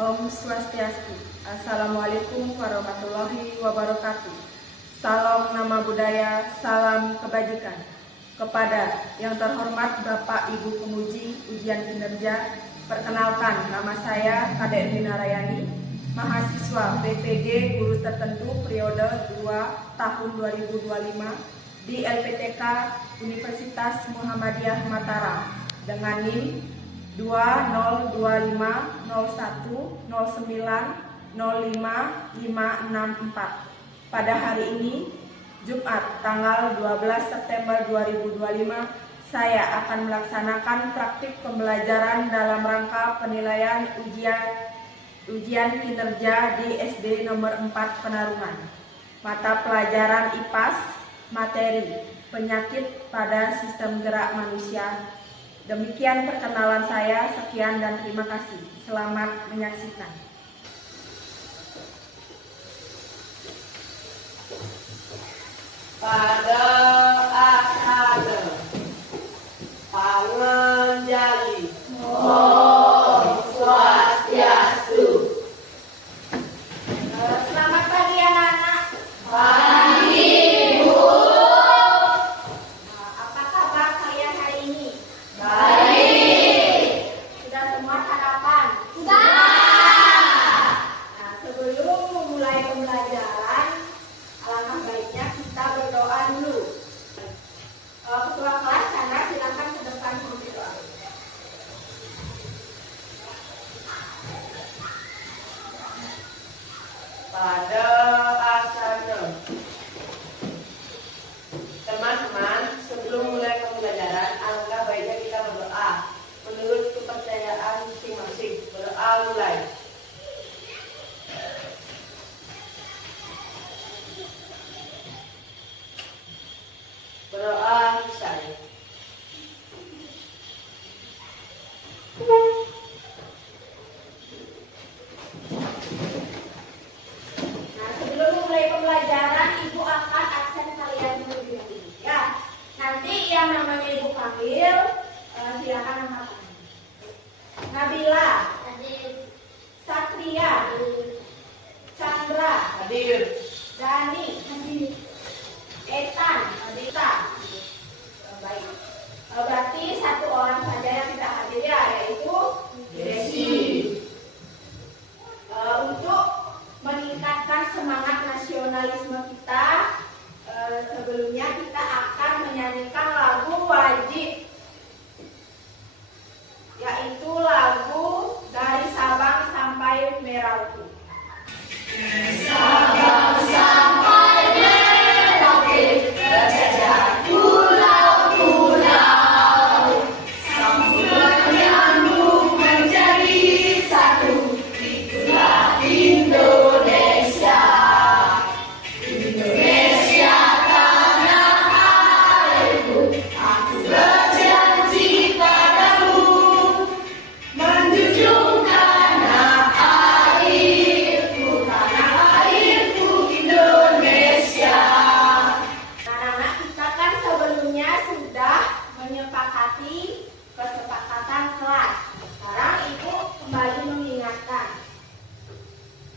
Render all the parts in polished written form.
Om Swastiastu. Assalamualaikum warahmatullahi wabarakatuh. Salam nama budaya, salam kebajikan. Kepada yang terhormat Bapak Ibu Penguji Ujian Kinerja, perkenalkan nama saya Kadek Dina Rayani, mahasiswa PPG Guru Tertentu periode 2 tahun 2025 di LPTK Universitas Muhammadiyah Mataram dengan NIM 2012090905564. Pada hari ini, Jumat tanggal 12 September 2025, saya akan melaksanakan praktik pembelajaran dalam rangka penilaian ujian kinerja di SD nomor 4 Penarungan. Mata pelajaran IPAS, materi penyakit pada sistem gerak manusia. Demikian perkenalan saya, sekian dan terima kasih. Selamat menyaksikan. Pada asana pangenjali Om Swastiastu. Selamat pagi anak-anak. Pagi Bu. Apa kabar kalian hari ini? Baik. Sudah semua sarapan? Sudah. Nah, sebelum memulai pembelajaran, alangkah baiknya kita berdoa dulu. Ketua kelas Chandra, silakan ke depan berdoa. Pada asana. Teman-teman, sebelum mulai pembelajaran, alangkah baiknya kita berdoa menurut kepercayaan masing-masing. Berdoa mulai. Berdoa saya. Nah, sebelum memulai pembelajaran, Ibu akan absen kalian terlebih dahulu. Ya, nanti yang namanya Ibu panggil, silakan angkat tangan. Nabila, Satria, Chandra, Hadir. Dani, Etan, Adita. Baik. Berarti satu orang saja yang tidak hadir ya, yaitu Desi. Untuk meningkatkan semangat nasionalisme kita, sebelumnya kita akan menyanyikan lagu wajib, yaitu lagu Dari Sabang Sampai Merauke. Sabang sampai Merauke, berjajah pulau-pulau, sambutan nyambung menjadi satu, itulah Indonesia. Indonesia tanah airku, aku berjanji padamu, menjunjung tanah airku, Indonesia. Anak-anak, kita kan sebelumnya sudah menyepakati kesepakatan kelas. Sekarang Ibu kembali mengingatkan.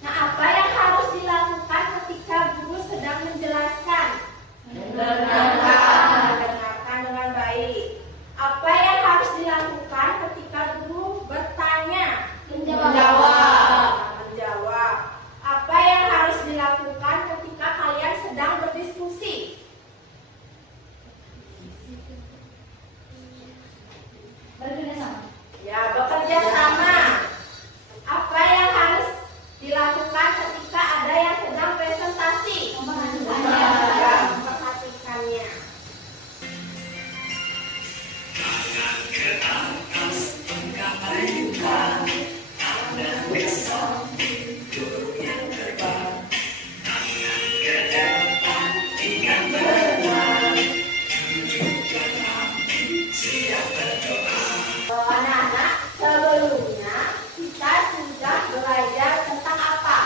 Nah, apa yang harus dilakukan ketika guru sedang menjelaskan? Mendengarkan dengan baik. Apa yang harus dilakukan ketika guru bertanya? Menjawab. Apa yang harus dilakukan ketika kalian sedang berdiskusi? Bekerja sama. Apa yang harus dilakukan ketika ada yang sedang presentasi? Memperhatikannya. Anak-anak, sebelumnya kita sudah belajar tentang apa?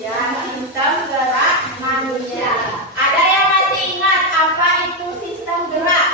Ya, sistem gerak manusia. Ada yang masih ingat apa itu sistem gerak?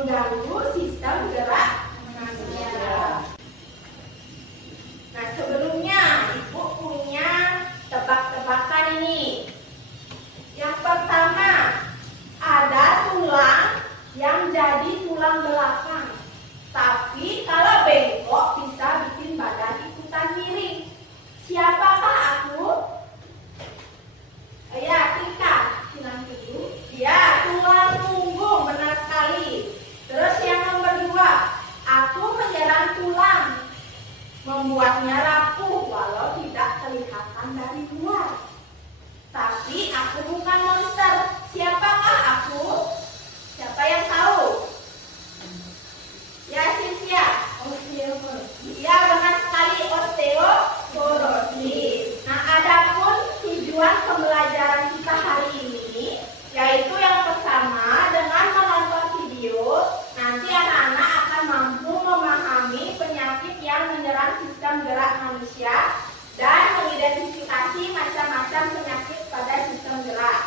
mengganggu sistem gerak manusia. Nah, sebelumnya Ibu punya tebak-tebakan ini. Yang pertama, ada tulang yang jadi tulang belakang. Tapi kalau bengkok bisa bikin badan ikutan miring. Siapakah aku? Ya, Tika. Tulang punggung. Ya, tulang punggung. Benar sekali. Terus yang nomor 2, aku menyerang tulang, membuatnya rapuh walau tidak kelihatan dari luar. Tapi aku bukan monster. Siapakah aku? Siapa yang tahu? Ya, Cynthia. Osteoporosis. Ya, benar sekali, osteoporosis. Nah, adapun tujuan pembelajaran kita hari ini, yaitu yang pertama, dengan menonton video, nanti anak-anak akan mampu memahami penyakit yang menyerang sistem gerak manusia dan mengidentifikasi macam-macam penyakit pada sistem gerak.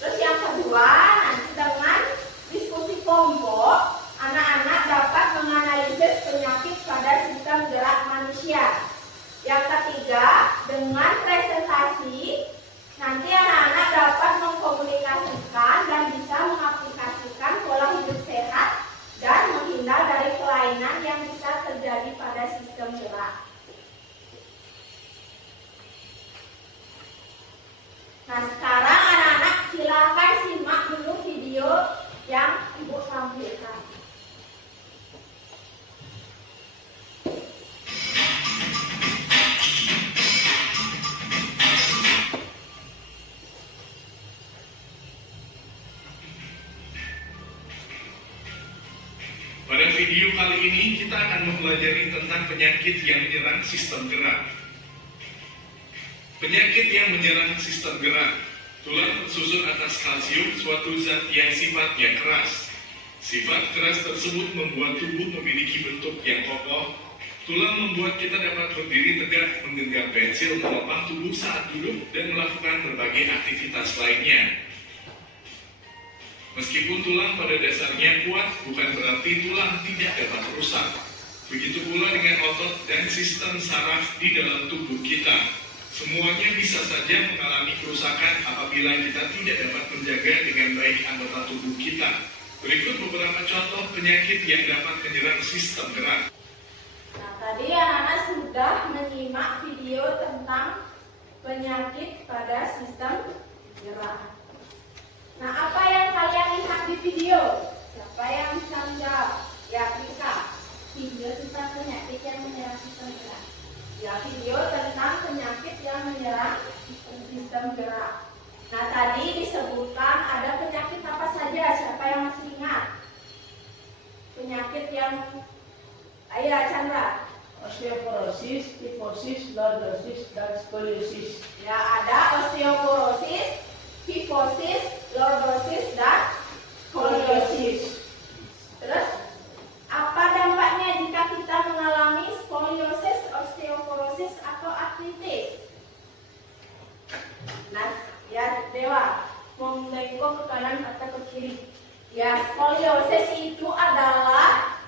Terus yang kedua, nanti dengan diskusi kelompok, anak-anak dapat menganalisis penyakit pada sistem gerak manusia. Yang ketiga, dengan presentasi, nanti anak-anak dapat mengkomunikasikan dan bisa mengaplikasikan pola hidup sehat dan menghindar dari kelainan yang bisa terjadi pada sistem gerak. Nah, sekarang anak-anak silakan simak dulu video yang Ibu tampilkan. Pada video kali ini kita akan mempelajari tentang penyakit yang menyerang sistem gerak. Penyakit yang menyerang sistem gerak. Tulang tersusun atas kalsium, suatu zat yang sifatnya keras. Sifat keras tersebut membuat tubuh memiliki bentuk yang kokoh. Tulang membuat kita dapat berdiri tegak, menggenggam pensil, menopang tubuh saat duduk, dan melakukan berbagai aktivitas lainnya. Meskipun tulang pada dasarnya kuat, bukan berarti tulang tidak dapat rusak. Begitu pula dengan otot dan sistem saraf di dalam tubuh kita. Semuanya bisa saja mengalami kerusakan apabila kita tidak dapat menjaga dengan baik anggota tubuh kita. Berikut beberapa contoh penyakit yang dapat menyerang sistem gerak. Nah, tadi anak-anak sudah menyimak video tentang penyakit pada sistem gerak. Nah, apa yang kalian lihat di video? Siapa yang bisa menjawab? Ya, Rika. Video tentang penyakit yang menyerang sistem gerak. Ya, video tentang penyakit yang menyerang sistem gerak. Nah, tadi disebutkan ada penyakit apa saja? Siapa yang masih ingat? Penyakit yang... Ayo, Chandra. Osteoporosis, kifosis, lordosis, dan skoliosis. Ya, ada osteoporosis, kifosis, lordosis, dan skoliosis. Terus, apa dampaknya jika kita mengalami skoliosis, osteoporosis, atau artritis? Nah, ya Dewa, membengkok ke kanan atau ke kiri. Ya, skoliosis itu adalah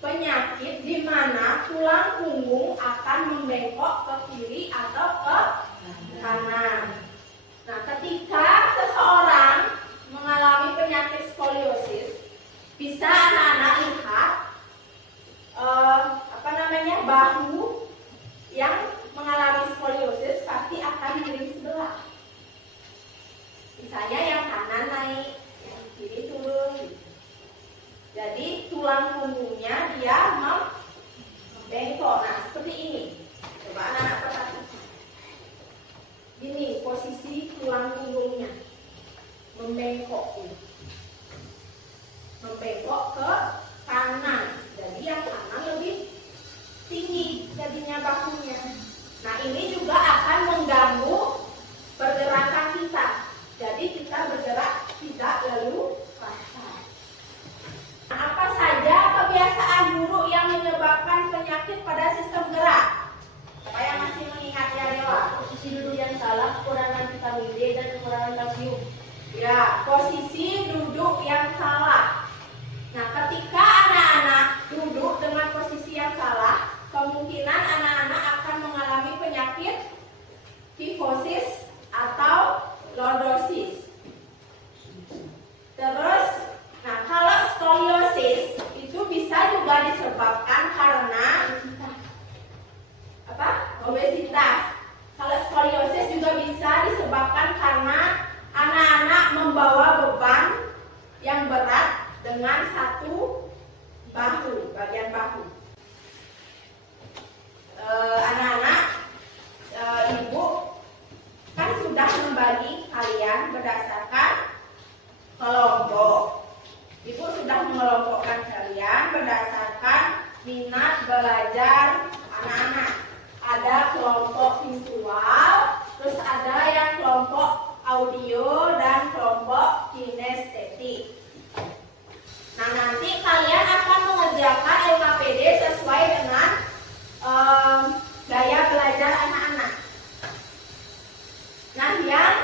penyakit di mana tulang punggung akan membengkok ke kiri atau ke kanan. Nah, ketika seseorang mengalami penyakit skoliosis, bisa anak-anak lihat bahu yang mengalami skoliosis pasti akan miring sebelah. Misalnya yang kanan naik, yang kiri turun. Jadi tulang punggungnya dia membengkok. Nah, seperti ini. Coba anak-anak perhatikan. Ini posisi tulang punggungnya membengkok. Membengkok ke kanan. Jadi yang kanan lebih tinggi jadinya bahunya. Nah, ini juga akan mengganggu pergerakan kita. Jadi kita bergerak tidak leluasa. Nah, apa saja kebiasaan buruk yang menyebabkan penyakit pada sistem gerak? Siapa yang masih mengingat ya, Dewa? Posisi duduk yang salah, kekurangan vitamin D dan kekurangan kalsium. Ya, posisi duduk yang salah. Nah, dengan satu bahu, bagian bahu. Anak-anak, ibu kan sudah membagi kalian berdasarkan kelompok. Ibu sudah mengelompokkan kalian berdasarkan minat belajar anak-anak. Ada kelompok visual, terus ada yang kelompok audio dan kelompok kinestetik. Nah, nanti kalian akan mengerjakan LKPD sesuai dengan gaya belajar anak-anak. Nah, yang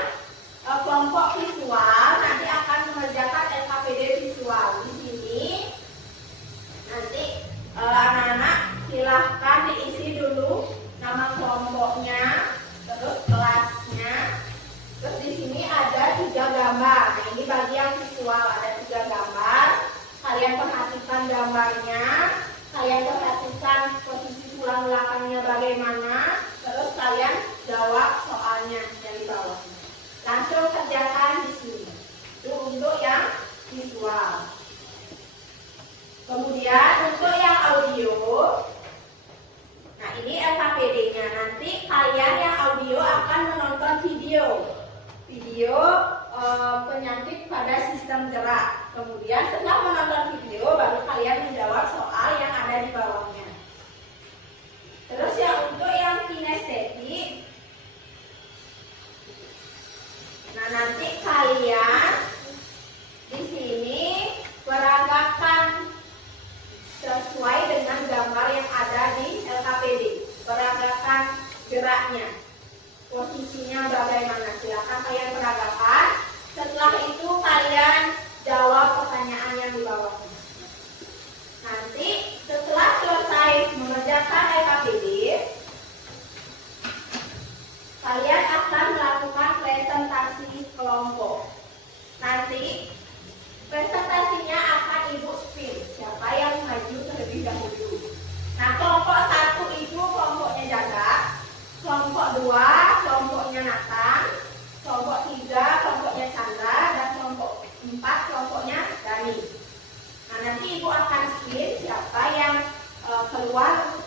kelompok visual nanti akan mengerjakan LKPD visual. Di sini nanti anak-anak silahkan diisi dulu nama kelompoknya, terus kelasnya. Terus di sini ada 3 gambar. Nah, ini bagi yang visual ada 3 gambar. Kalian perhatikan gambarnya, kalian perhatikan posisi tulang belakangnya bagaimana, terus kalian jawab soalnya yang di bawah. Langsung kerjakan di sini. Itu untuk yang visual. Kemudian untuk yang audio, nah ini LKPD-nya. Nanti kalian yang audio akan menonton video penyakit pada sistem gerak. Kemudian setelah menonton video baru kalian menjawab soal yang ada di bawahnya. Terus untuk yang kinestetik, nah nanti kalian di sini peragakan sesuai dengan gambar yang ada di LKPD. Peragakan geraknya, posisinya bagaimana, silakan kalian peragakan. Setelah itu kalian jawab pertanyaan yang di bawahnya. Nanti setelah selesai mengerjakan LKPD, kalian akan melakukan presentasi kelompok. Nanti presentasinya akan ibu spin, siapa yang maju terlebih dahulu. Nah, kelompok 1 itu kelompoknya Jaga, kelompok 2 kelompoknya Nathan, kelompok 3 kelompoknya Chandra, dan kelompok 4 kelompoknya Dani. Nah, nanti ibu akan spin siapa yang keluar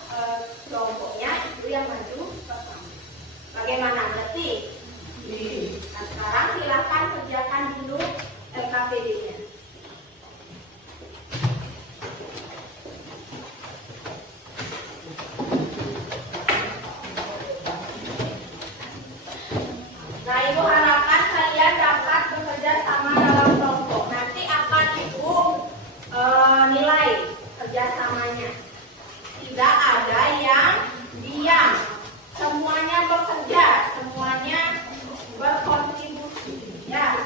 kelompoknya itu yang maju pertama. Bagaimana, ngerti? Nah, sekarang silakan kerjakan dulu LKPD-nya. Nah, ibu harapkan kalian dapat bekerja sama dalam kelompok. Nanti akan ibu nilai kerjasamanya. Tidak ada yang diam. Semuanya bekerja, semuanya berkontribusi. Ya.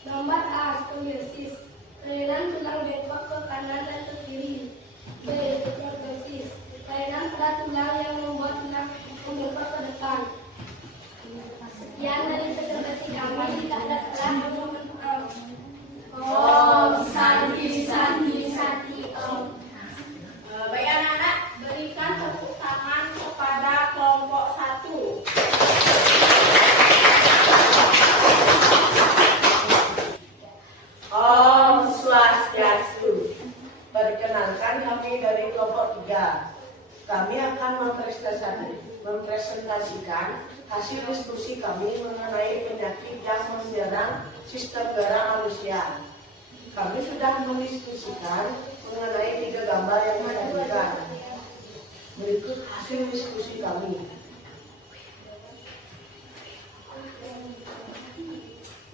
Gambar A. Skoliosis. Kelainan tulang bengkok ke kanan dan ke kiri. B. Lordosis. Kelainan pada tulang yang membuat tulang membengkok ke depan. Sekian dari presentasi kami. Jika ada salah, mohon maaf. Om Santi Santi Santi Om. Baik anak-anak, berikan tepuk tangan kepada kelompok 1. Om Swastiastu. Perkenalkan kami dari kelompok 3. Kami akan mempresentasikan hasil diskusi kami mengenai penyakit yang menyerang sistem gerak manusia. Kami sudah mendiskusikan mengenai 3 gambar yang disajikan. Berikut hasil diskusi kami.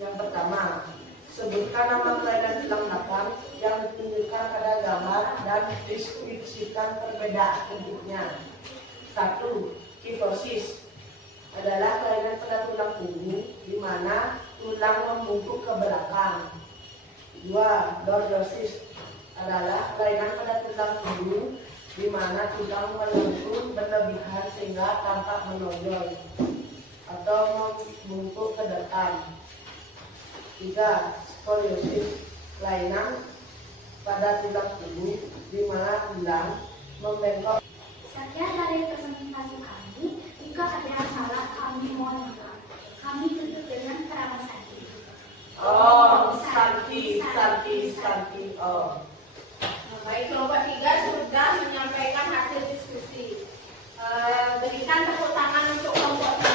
Yang pertama, sebutkan nama kelainan tulang belakang yang ditunjukkan pada gambar dan deskripsikan perbedaan bentuknya. 1. Kitosis adalah kelainan pada tulang punggung di mana tulang membungkuk ke belakang. 2. Lordosis adalah kelainan pada tulang punggung di mana tulang melengkung berlebihan sehingga tampak menonjol atau membungkuk ke depan. 3. Skoliosis, kelainan pada tulang punggung di mana tulang membengkok. Sekian dari presentasi kami. Jika ada yang salah, kami mohon maaf. Kami tutup dengan kerabat Santi. Om Santi Santi Santi Om. Baik, kelompok 3 sudah menyampaikan hasil diskusi. Berikan tepuk tangan untuk kelompok 3.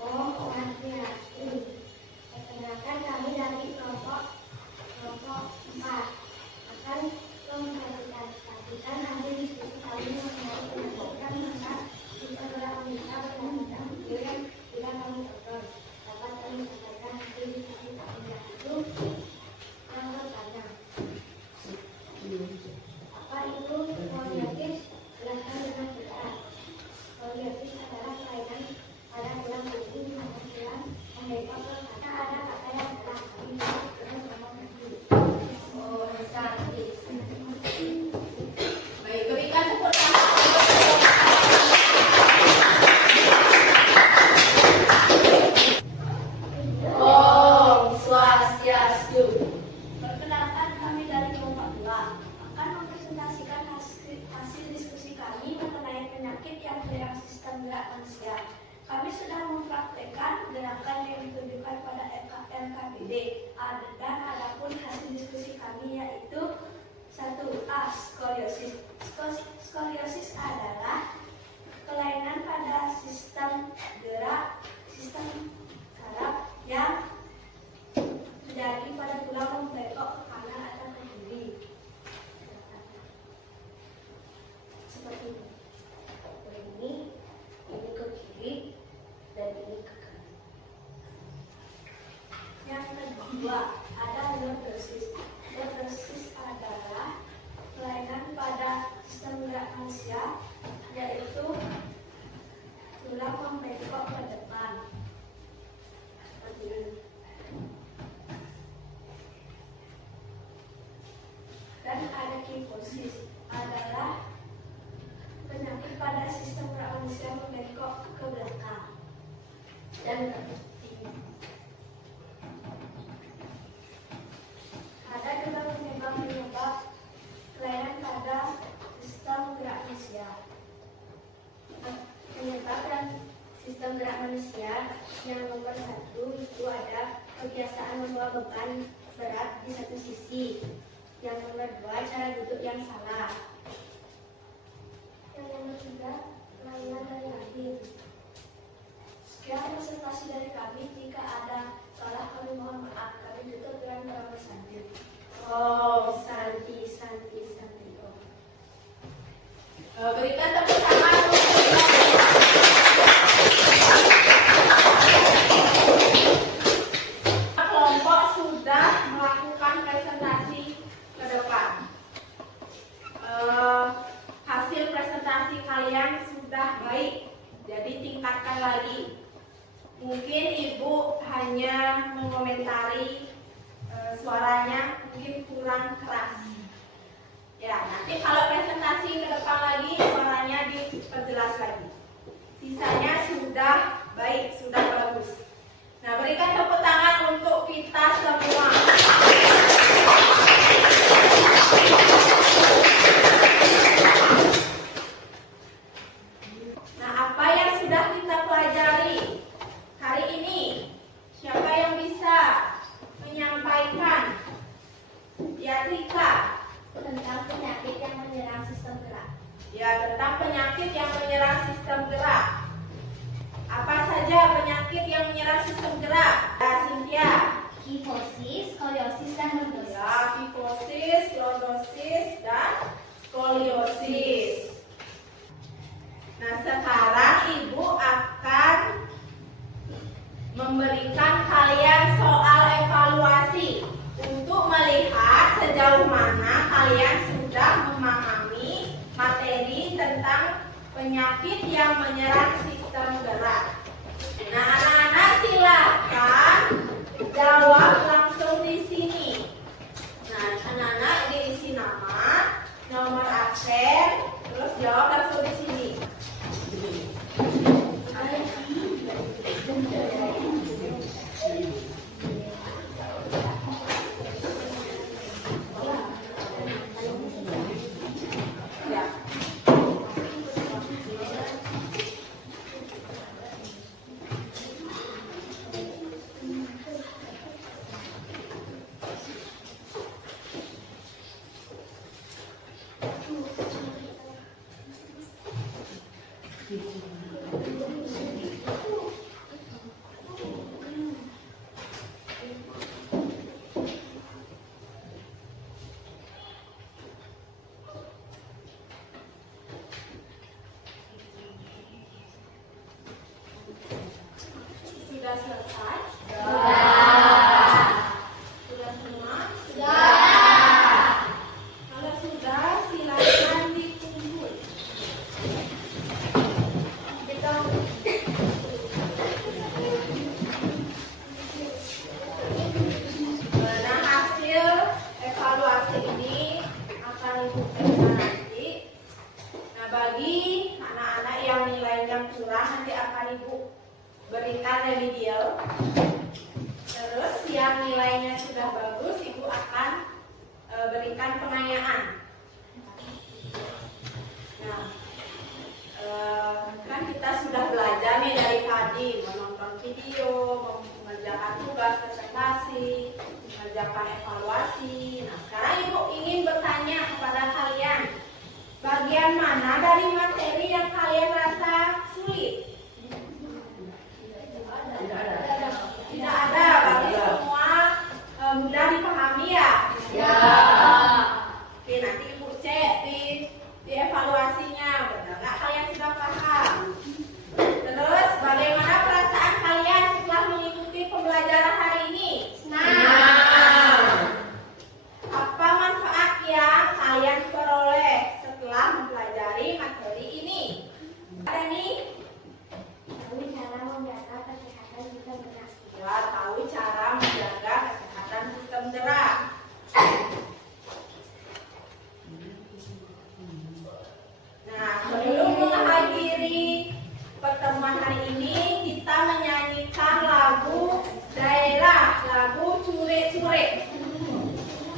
Om Swastiastu. Perkenalkan kami dari kelompok 4. Akan mempresentasikan hasil diskusi kami mengenai penyakit yang menyerang sistem gerak manusia dengan bidang video yang tidak kami tonton. Dapat kami sampaikan hasil diskusi kami yaitu yang pertama. Apa itu skoliosis? Jelaskan dengan jelas. Skoliosis adalah kelainan pada tulang punggung di mana tulang membengkok ke kanan. Ada kata yang salah. Kami jawab dengan ngomong lagi. Oh, Santi. Baik, berikan tepuk tangan untuk Om Swastiastu. Perkenalkan kami dari kelompok 2 akan mempresentasikan hasil diskusi kami mengenai penyakit yang menyerang sistem gerak manusia. Kami sudah mempraktekkan gerakan yang ditunjukkan pada LKPD dan adapun hasil diskusi kami yaitu 1. Skoliosis. Skoliosis adalah kelainan pada sistem gerak saraf yang terjadi pada tulang membengkok ke kanan atau ke kiri. Seperti ini ke kiri, dan ini ke kanan. Yang kedua, ada lordosis. Lordosis adalah kelainan pada sistem gerak manusia, yaitu tulang membengkok ke depan. Seperti ini. Dan ada kifosis, adalah penyakit pada sistem gerak manusia membengkok ke belakang dan ke tinggi. Ada juga penyebab kelainan pada sistem gerak manusia. Penyebab dan sistem gerak manusia yang nomor 1 itu ada kebiasaan membawa beban berat di satu sisi. Yang nomor 2, cara duduk yang salah. Yang nomor 3, kelainan dari lahir. Sekian presentasi dari kami. Jika ada salah, kami mohon maaf. Kami tutup dengan kerabat Santi. Om Santi, Santi, Santi. berikan tepuk tangan untuk kelompok sudah melakukan presentasi ke depan. Hasil presentasi kalian sudah baik, jadi tingkatkan lagi. Mungkin Ibu hanya mengomentari suaranya mungkin kurang keras. Ya, nanti kalau presentasi ke depan lagi suaranya diperjelas lagi. Sisanya sudah baik, sudah bagus. Nah, berikan tepuk tangan untuk kita semua. Nah, apa yang sudah kita pelajari hari ini? Siapa yang bisa menyampaikan? Ya, Rika. Tentang penyakit yang menyerang sistem gerak. Ya, tentang penyakit yang menyerang sistem gerak. Apa saja penyakit yang menyerang sistem gerak? Ya, Cynthia. Kifosis, skoliosis, dan lordosis. Ya, kifosis, lordosis, dan skoliosis. Nah, sekarang Ibu akan memberikan kalian soal evaluasi untuk melihat sejauh mana kalian sudah memahami materi tentang penyakit yang menyerang sistem gerak. Nah, anak-anak silakan jawab langsung di sini. Nah, anak-anak diisi nama, nomor absen, terus jawab langsung di sini. Ya. Sudah selesai? Sudah semua? Kalau sudah, silakan dikumpul. Nah, hasil evaluasi ini akan Ibu periksa nanti. Nah, bagi anak-anak yang nilainya kurang, nanti akan Ibu berikan remedial. Terus yang nilainya sudah bagus, Ibu akan berikan pengayaan. Nah, kan kita sudah belajar nih dari tadi, menonton video, mengerjakan tugas presentasi, mengerjakan evaluasi. Nah, sekarang Ibu ingin bertanya kepada kalian, bagian mana dari materi yang kalian rasa sulit? Tidak ada, berarti semua mudah dipahami ya? Ya. Oke, nanti Ibu cek di evaluasinya, benar nggak kalian sudah paham? Terus, bagaimana perasaan kalian setelah mengikuti pembelajaran hari ini? Senang. Apa manfaat yang kalian peroleh setelah mempelajari materi ini? Ada nih? Tahu cara menjaga kesehatan sistem gerak. Ya, tahu cara menjaga kesehatan sistem gerak. Nah, sebelum mengakhiri pertemuan hari ini, kita menyanyikan lagu daerah, lagu Cure-Cure.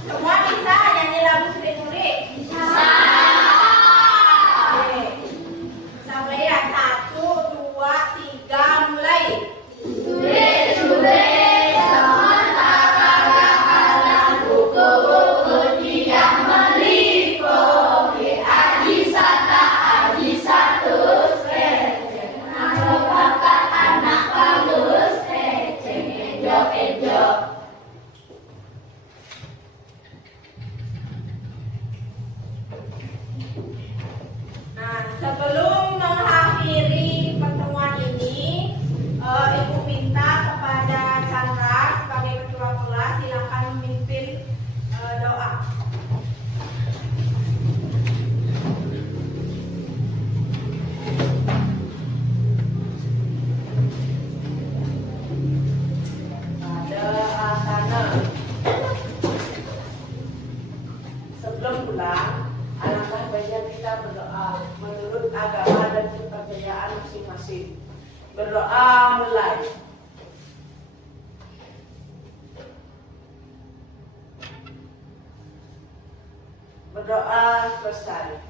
Semua bisa nyanyi lagu Cure-Cure? Bisa. Oke. Sampai ya, 1, 2, 3, mulai. Sebelum pulang, alangkah baiknya kita berdoa menurut agama dan kepercayaan masing-masing. Berdoa mulai. Berdoa selesai.